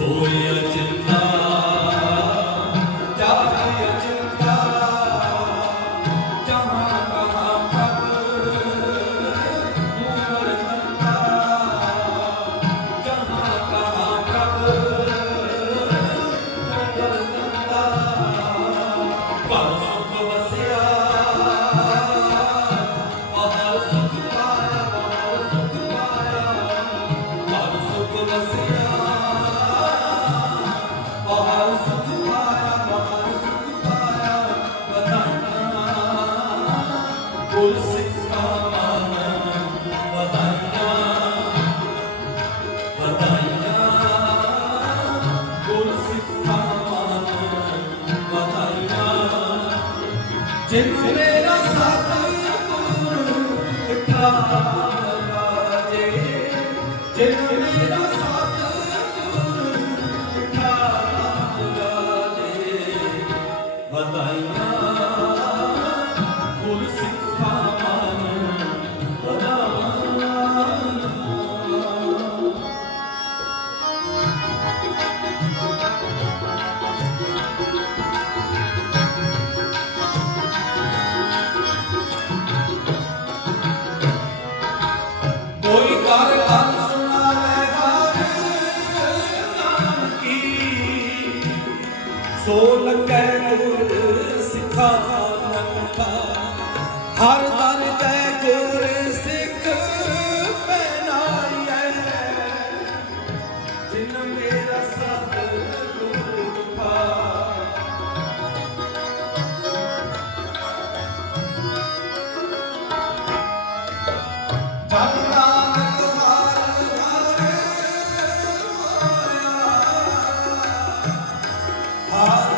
Боятель ਜਿਨ ਮੇਰਾ ਸਤਿਗੁਰ ਇਕਰਾਰ ਰਾਜੇ ਜਿਨ ਮੇਰਾ ਸੋ ਸਿਖਾ ਨਨਕਾ ਹਰ ਦਰ ਜੈ 아.